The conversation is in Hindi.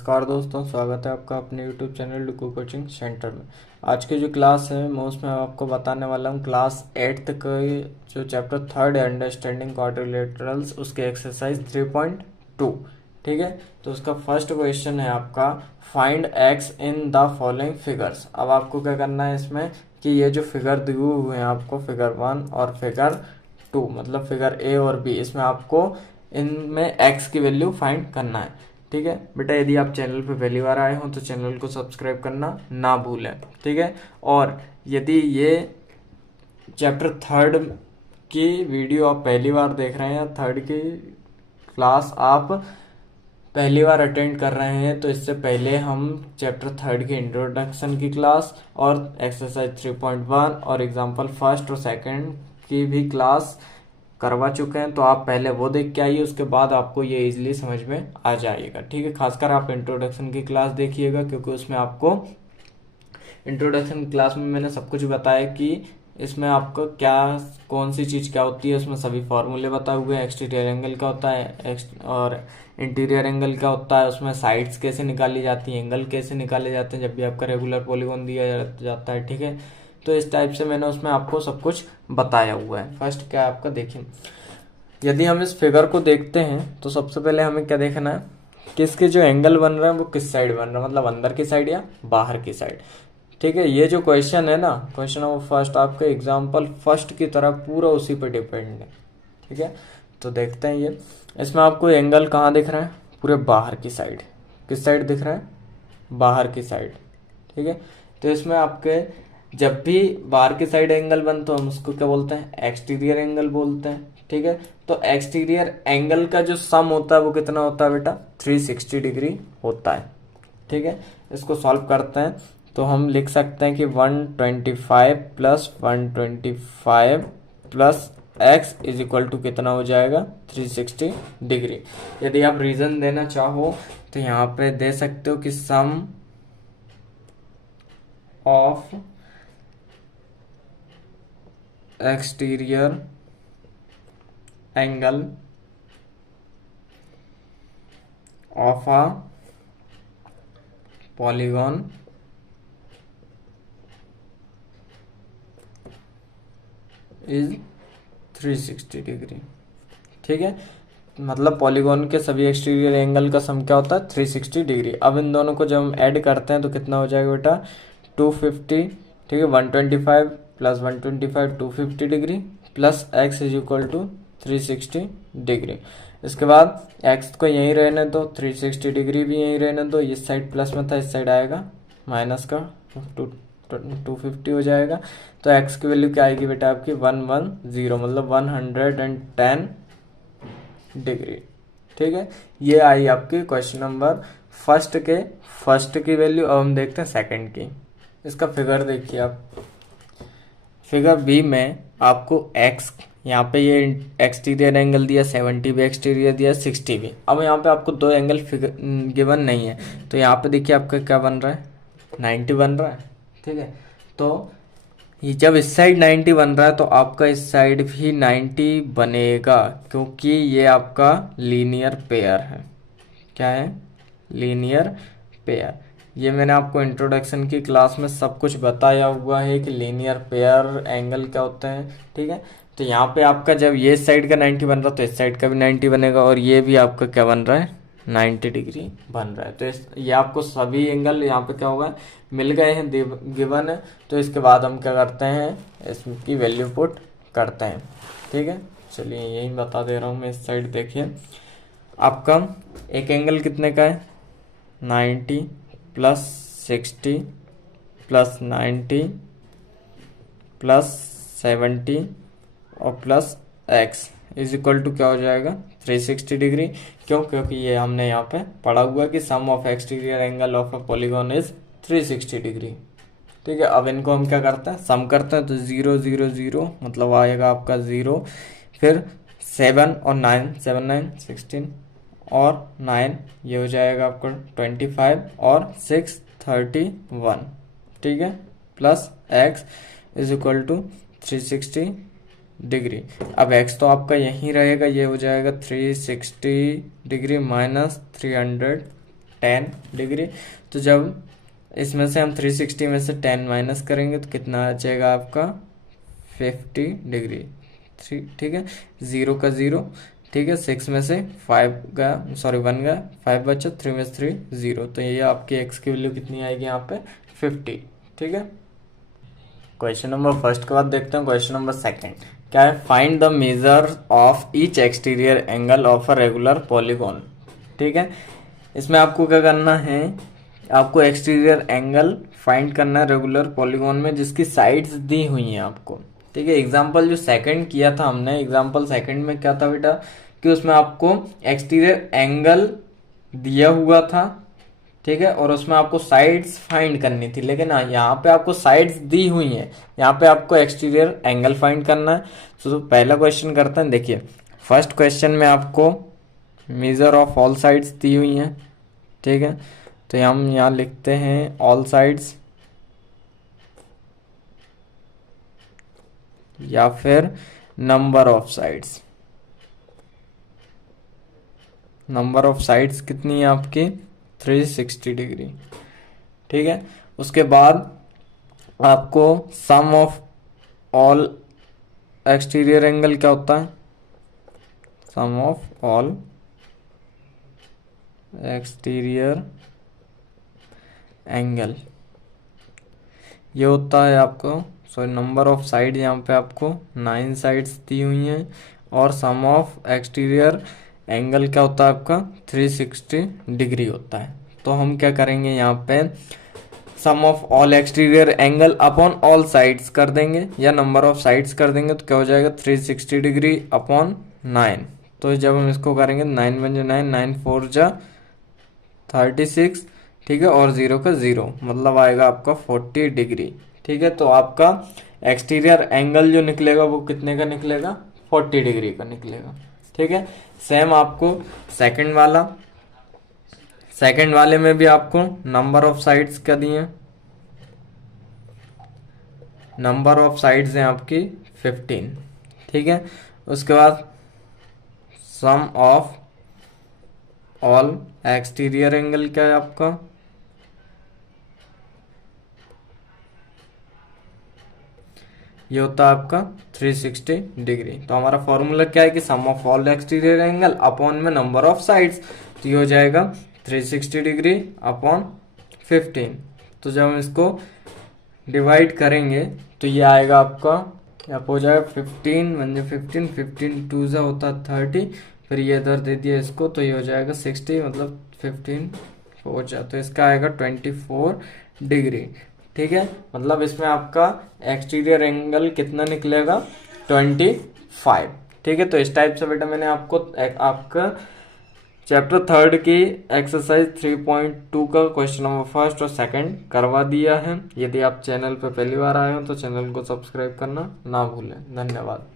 नमस्कार दोस्तों, स्वागत है आपका अपने YouTube चैनल डुकू कोचिंग सेंटर में। आज की जो क्लास है मैं उसमें आपको बताने वाला हूँ क्लास 8th के जो चैप्टर 3 है अंडरस्टैंडिंग क्वाड्रिलेटरल्स उसके एक्सरसाइज 3.2। ठीक है, तो उसका फर्स्ट क्वेश्चन है आपका find x in the following figures. अब आपको क्या करना है इसमें कि ये जो फिगर दिए हुए हैं आपको फिगर 1 और फिगर 2 मतलब फिगर ए और बी, इसमें आपको इनमें एक्स की वैल्यू फाइंड करना है। ठीक है बेटा, यदि आप चैनल पे पहली बार आए हो तो चैनल को सब्सक्राइब करना ना भूलें। ठीक है, और यदि ये चैप्टर 3 की वीडियो आप पहली बार देख रहे हैं या 3 की क्लास आप पहली बार अटेंड कर रहे हैं तो इससे पहले हम चैप्टर 3 की इंट्रोडक्शन की क्लास और एक्सरसाइज 3.1 और एग्जाम्पल फर्स्ट और सेकंड की भी क्लास करवा चुके हैं, तो आप पहले वो देख के आइए, उसके बाद आपको ये इजीली समझ में आ जाएगा। ठीक है, खासकर आप इंट्रोडक्शन की क्लास देखिएगा क्योंकि उसमें आपको इंट्रोडक्शन क्लास में मैंने सब कुछ बताया कि इसमें आपको क्या कौन सी चीज़ क्या होती है, उसमें सभी फॉर्मूले बताए हुए हैं। एक्सटीरियर एंगल क्या होता है और इंटीरियर एंगल क्या होता है, उसमें साइड्स कैसे निकाली जाती हैं, एंगल कैसे निकाले जाते हैं जब भी आपका रेगुलर पॉलीगॉन दिया जाता है। ठीक है, तो इस टाइप से मैंने उसमें आपको सब कुछ बताया हुआ है। फर्स्ट क्या है आपका, देखिए यदि हम इस फिगर को देखते हैं तो सबसे पहले हमें क्या देखना है कि इसके जो एंगल बन रहे हैं वो किस साइड बन रहा है, मतलब अंदर की साइड या बाहर की साइड। ठीक है, ये जो क्वेश्चन है ना, क्वेश्चन ऑफ फर्स्ट आपके एग्जाम्पल फर्स्ट की तरह पूरा उसी पर डिपेंड है। ठीक है, तो देखते हैं ये इसमें आपको एंगल कहाँ दिख रहा है, पूरे बाहर की साइड। किस साइड दिख रहा है, बाहर की साइड। ठीक है, तो इसमें आपके जब भी बाहर की साइड एंगल बन तो हम उसको क्या बोलते हैं, एक्सटीरियर एंगल बोलते हैं। ठीक है, तो एक्सटीरियर एंगल का जो सम होता है वो कितना होता है बेटा, 360 डिग्री होता है। ठीक है, इसको सॉल्व करते हैं तो हम लिख सकते हैं कि 125 plus 125 plus x is equal to कितना हो जाएगा, 360 डिग्री। यदि आप रीजन देना चाहो तो यहाँ पे दे सकते हो कि sum of exterior angle of a polygon is 360 degree. ठीक है, मतलब पॉलीगॉन के सभी एक्सटीरियर एंगल का सम क्या होता है, 360 डिग्री। अब इन दोनों को जब हम ऐड करते हैं तो कितना हो जाएगा बेटा, 250। ठीक है, 125 plus 125 250 degree plus x is equal to 360 degree. इसके बाद एक्स को यहीं रहने दो, 360 डिग्री भी यहीं रहने दो, इस साइड प्लस में था इस साइड आएगा माइनस का, 250 हो जाएगा। तो एक्स की वैल्यू क्या आएगी बेटा आपकी 110 मतलब 110 डिग्री। ठीक है, ये आई आपकी क्वेश्चन नंबर फर्स्ट की वैल्यू। अब हम देखते हैं सेकंड की। इसका फिगर देखिए आप, फिगर बी में आपको एक्स यहाँ पे ये एक्सटीरियर एंगल दिया 70 भी, एक्सटीरियर दिया 60 भी। अब यहाँ पे आपको दो एंगल फिगर गिवन नहीं है, तो यहाँ पे देखिए आपका क्या बन रहा है, 90 बन रहा है। ठीक है, तो ये जब इस साइड 90 बन रहा है तो आपका इस साइड भी 90 बनेगा क्योंकि ये आपका लीनियर पेयर है। क्या है, लीनियर पेयर। ये मैंने आपको इंट्रोडक्शन की क्लास में सब कुछ बताया हुआ है कि लीनियर पेयर एंगल क्या होते हैं। ठीक है, तो यहाँ पे आपका जब ये साइड का 90 बन रहा है तो इस साइड का भी 90 बनेगा और ये भी आपका क्या बन रहा है, 90 डिग्री बन रहा है। तो ये आपको सभी एंगल यहाँ पे क्या होगा, मिल गए हैं, गिवन है। तो इसके बाद हम क्या करते हैं, इसकी वैल्यू पुट करते हैं। ठीक है, चलिए यही बता दे रहा हूँ मैं। इस साइड देखिए आपका एक एंगल कितने का है, 90 प्लस 60 प्लस 90 प्लस 70 और plus x is equal to क्या हो जाएगा, 360 डिग्री। क्यों, क्योंकि ये हमने यहाँ पे पढ़ा हुआ कि sum of exterior angle of a polygon is 360 degree. ठीक है, अब इनको हम क्या करते हैं, सम करते हैं। तो 0 0 0 मतलब आएगा आपका 0, फिर 7 और 9 7 9 16 और 9 ये हो जाएगा आपका 25 और 6 31। ठीक है, plus x is equal to 360 degree. अब एक्स तो आपका यहीं रहेगा, ये हो जाएगा 360 डिग्री माइनस 300 10 डिग्री। तो जब इसमें से हम 360 में से 10 माइनस करेंगे तो कितना आ जाएगा आपका 50 डिग्री। ठीक है, 0 का 0, ठीक है, 6 में से 5 का सॉरी 1 का 5 बचा, 3 में से 3 0, तो ये आपकी एक्स की वैल्यू कितनी आएगी यहाँ पे 50। ठीक है, क्वेश्चन नंबर फर्स्ट के बाद देखते हैं क्वेश्चन नंबर सेकंड क्या है। Find the measure of each exterior angle of a regular polygon. ठीक है, इसमें आपको क्या करना है, आपको एक्सटीरियर एंगल फाइंड करना है रेगुलर पॉलीगॉन में जिसकी साइड्स दी हुई हैं आपको। ठीक है, एग्जाम्पल जो सेकंड किया था हमने, एग्जाम्पल सेकंड में क्या था बेटा कि उसमें आपको एक्सटीरियर एंगल दिया हुआ था, ठीक है, और उसमें आपको साइड्स फाइंड करनी थी, लेकिन यहाँ पे आपको साइड्स दी हुई हैं, यहाँ पे आपको एक्सटीरियर एंगल फाइंड करना है। तो पहला क्वेश्चन करते हैं। देखिए फर्स्ट क्वेश्चन में आपको मेजर ऑफ ऑल साइड्स दी हुई हैं, ठीक है, तो हम यहाँ लिखते हैं ऑल साइड्स या फिर number of sides. Number of sides कितनी है आपकी 360 डिग्री। ठीक है, उसके बाद आपको सम ऑफ ऑल एक्सटीरियर एंगल क्या होता है, सम ऑफ ऑल एक्सटीरियर एंगल ये होता है आपको सॉरी नंबर ऑफ साइड, यहाँ पे आपको 9 साइड्स दी हुई हैं, और सम ऑफ एक्सटीरियर एंगल क्या होता है आपका 360 डिग्री होता है। तो हम क्या करेंगे यहाँ पे sum of all exterior angle upon all sides कर देंगे या नंबर ऑफ साइड्स कर देंगे, तो क्या हो जाएगा 360 डिग्री अपॉन 9। तो जब हम इसको करेंगे 9 बन जा 9, 9 4 जा 36, ठीक है, और 0 का 0 मतलब आएगा आपका 40 डिग्री। ठीक है, तो आपका एक्सटीरियर एंगल जो निकलेगा वो कितने का निकलेगा 40 डिग्री का निकलेगा। ठीक है, सेम आपको सेकंड वाले में भी आपको नंबर ऑफ साइड्स क्या दिए, नंबर ऑफ साइड्स हैं आपकी 15। ठीक है, उसके बाद सम ऑफ ऑल एक्सटीरियर एंगल क्या है आपका ये होता है आपका 360 डिग्री। तो हमारा फॉर्मूला क्या है कि sum of all exterior angle upon में नंबर ऑफ साइड्स, तो ये हो जाएगा 360 डिग्री अपॉन 15। तो जब हम इसको डिवाइड करेंगे तो ये आएगा आपका यहाँ हो जाएगा 15 म्हणजे 15, 15 टू जा होता 30, फिर ये इधर दे दिया इसको तो ये हो जाएगा 60 मतलब 15 4 जा, तो इसका आएगा 24 डिग्री। ठीक है, मतलब इसमें आपका एक्सटीरियर एंगल कितना निकलेगा 25। ठीक है, तो इस टाइप से बेटा मैंने आपको आपका चैप्टर 3 की एक्सरसाइज 3.2 का क्वेश्चन नंबर फर्स्ट और सेकंड करवा दिया है। यदि आप चैनल पर पहली बार आए हो तो चैनल को सब्सक्राइब करना ना भूलें। धन्यवाद।